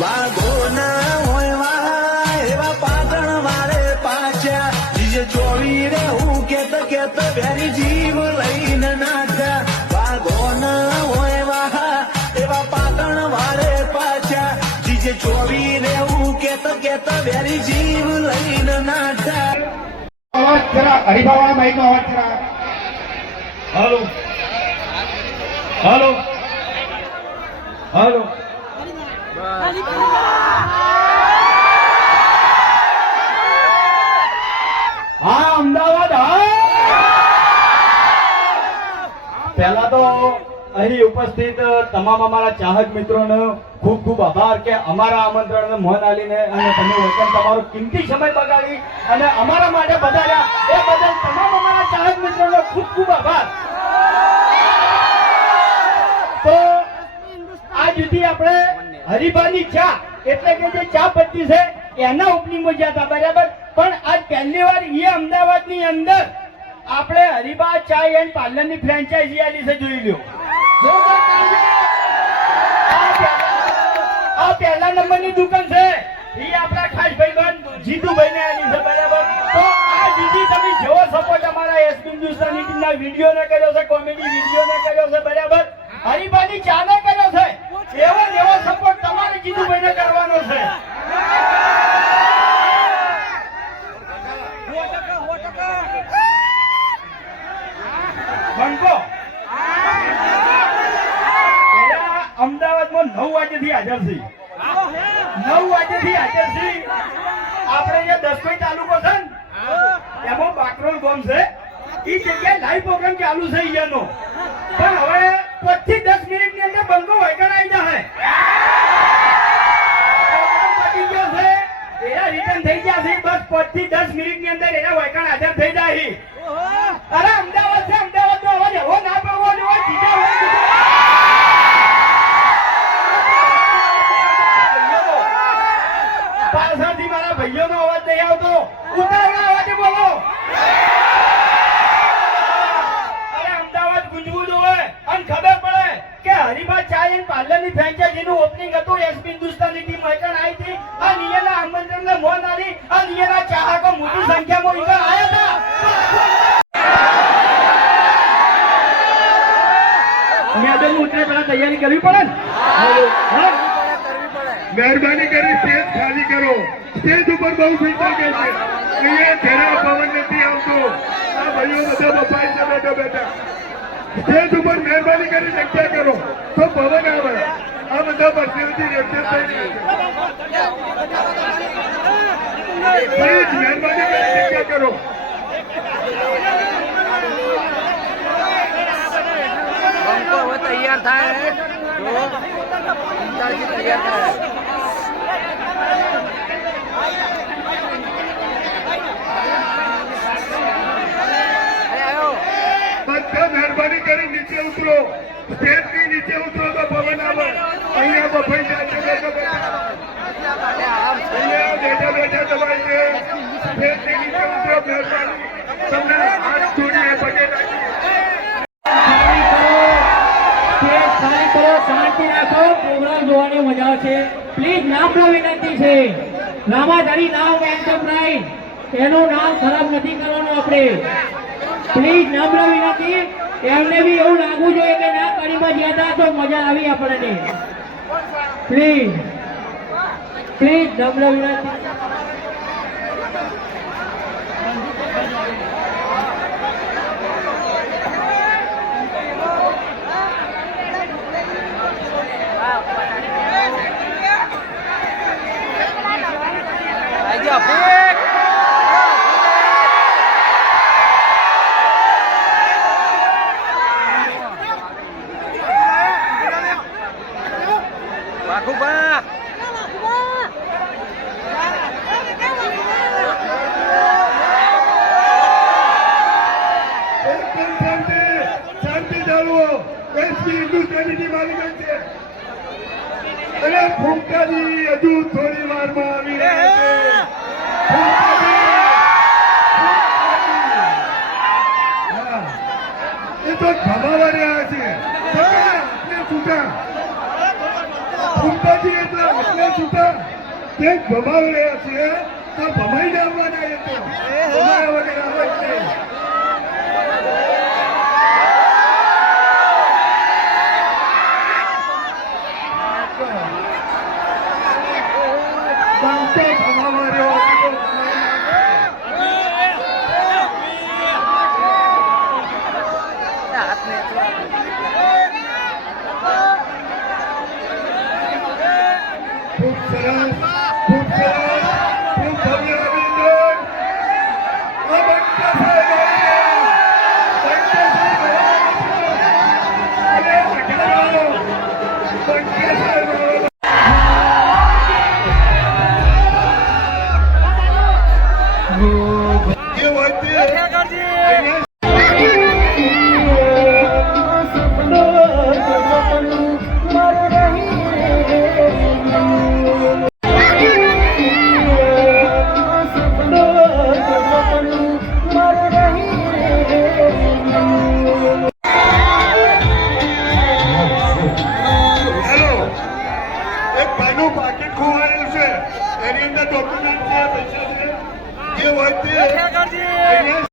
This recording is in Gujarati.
વાઘો ના હોય વાહ એવા પાટણ મારે પાછા બીજે ચોવી રે હું કેત વેરી જીવ લઈને નાખ્યા વાઘો ના હોય વાહ એવા પાટણ વાળે પાછા બીજે ચોવી રે હું કેત વેરી જીવ લઈને નાખ્યા અવાજ જરા હરિભાવાળા માઈક નો અવાજ જરા હાલો હાલો હાલો હા અમદાવાદ પહેલા તો અહીં ઉપસ્થિત તમામ અમારા ચાહક મિત્રોનો ખૂબ ખૂબ આભાર કે અમારા આમંત્રણને મોન આલીને અને તમે વચન તમારો કિંમતી સમય બગાડી અને અમારા માટે બધાયા એ બદલ તમામ અમારા ચાહક મિત્રોનો ખૂબ ખૂબ આભાર. તો આ જુદી આપણે હરિભાની ચા એટલે કે જે ચા પત્તી છે એના ઓપનિંગમાં ગયા હતા બરાબર, પણ આજ પહેલી વાર એ અમદાવાદની અંદર આપણે હરિભા ચાય એન્ડ પાર્લરની ફ્રેન્ચાઇઝી આલી છે, જોઈ લ્યો. આ પહેલા નંબરની દુકાન છે એ આપણા ખાસ ભાઈબંધ જીતુભાઈ ને આલી છે બરાબર. તો આ જીતી તમે જેવો સપોર્ટ અમારા એસપી હિન્દુસ્તાની ટીમના વિડીયો ને કર્યો છે, કોમેડી વિડીયો ને કર્યો છે બરાબર, હરિભાની ચા ને કર્યો છે, એવો સપોર્ટ તમારે જીતુભાઈ ને કરવાનો છે. બંકો અમદાવાદમાં 9 વાગ્યાથી હાજર છે, 9 વાગ્યાથી હાજર છે. આપણે જે દસકોઈ તાલુકો છે ને એમાં બાકરોલ ગામ છે, એ જગ્યાએ લાઈવ પ્રોગ્રામ ચાલુ છે અહીંયાનો, પણ હવે 5 થી 10 મિનિટની અંદર બંકો વળગણ આવી જશે. પ્રોગ્રામ પતી ગયો છે, એના રિટર્ન થઈ ગયા છે, બસ 5 થી 10 મિનિટની અંદર એના વળગણ હાજર થઈ જાય. અરે અમદાવાદ છે, અમદાવાદનો અવાજ એવો ના પડવો જોઈએ. જીજા પાછળથી મારા ભાઈઓનો અવાજ નહીં આવતો, ઉતાવળા અવાજે બોલો. અરે અમદાવાદ ગુંજવું જોઈએ અને ખબર પડે કે હરિભા ચાય એન્ડ પાર્લરની ફ્રેન્ચાઇઝીનું ઓપનિંગ હતું. એસપી હિન્દુસ્તાની ટીમ વૈકણ આવી હતી આ નિયના આમંત્રણને મોન આલી આ નિયના ચાહકો મોટી સંખ્યામાં વૈકણ આવ્યા હતા. મેદાન ઉતરે પહેલા તૈયારી કરવી પડે ને. મહેરબાની કરી સ્ટેજ ખાલી કરો. સ્ટેજ ઉપર બહુ ભીડ લાગે છે, અહીંયા જરા પવન નથી આવતો. આ ભાઈઓ બધા બપાઈ છે બેઠા બેઠા. સ્ટેજ ઉપર મહેરબાની કરી જગ્યા કરો તો પવન આવે. આ બધા પરસેવથી એડજસ્ટ થઈ પ્લીઝ મહેરબાની કરી જગ્યા કરો. હવે તૈયાર થાય તૈયાર થાય. બધા મહેરબાની કરી નીચે ઉતરો. સ્ટેજ ની નીચે ઉતરો તો પવન આવે. અહીંયા બફાઈ જાય છે બેઠા બેઠા. અહીંયા બેઠા બેઠા દબાઈ છે. સ્ટેજ ની નીચે ઉતરો મહેરબાની. તમને હાથ જોડીએ પગે લાગીએ. શાંતિ રાખો, પ્રોગ્રામ જોવાની મજા આવશે. પ્લીઝ નામનો વિનંતી છે, રામાધારી નામ એન્ટરપ્રાઇઝ, એનું નામ ખરાબ નથી કરવાનું આપણે. પ્લીઝ નમ્ર વિનંતી. એમને બી એવું લાગવું જોઈએ કે ના કડીમાં ગયા હતા તો મજા આવી આપણને. પ્લીઝ પ્લીઝ નમ્ર વિનંતી. હિન્દુસ્તાની માલિક છે અને ફૂંકાજી હજુ થોડી વારમાં આવી રહ્યા છે. એ તો ધમાવા રહ્યા છે. છૂટા ફૂમતાજી એટલે એટલે છૂટા તે ભમાવી રહ્યા છે તો ભમાઈને આવવાના એ તો ભમાયા વગર આવે જ નહીં. બાંધતો ભમાવા રહ્યો હતો તો ખૂબ સરસ, ખૂબ સરસ, ખૂબ ભવ્ય અભિનંદન. આ બંકા સાહેબ અને અઢારો બંકા સાહેબ એ વાત અહીંયા હેલો, એક ભાઈનું પાકીટ ખોવાયેલું છે એની અંદર ડોક્યુમેન્ટ છે પૈસા છે એ વાત અહીંયા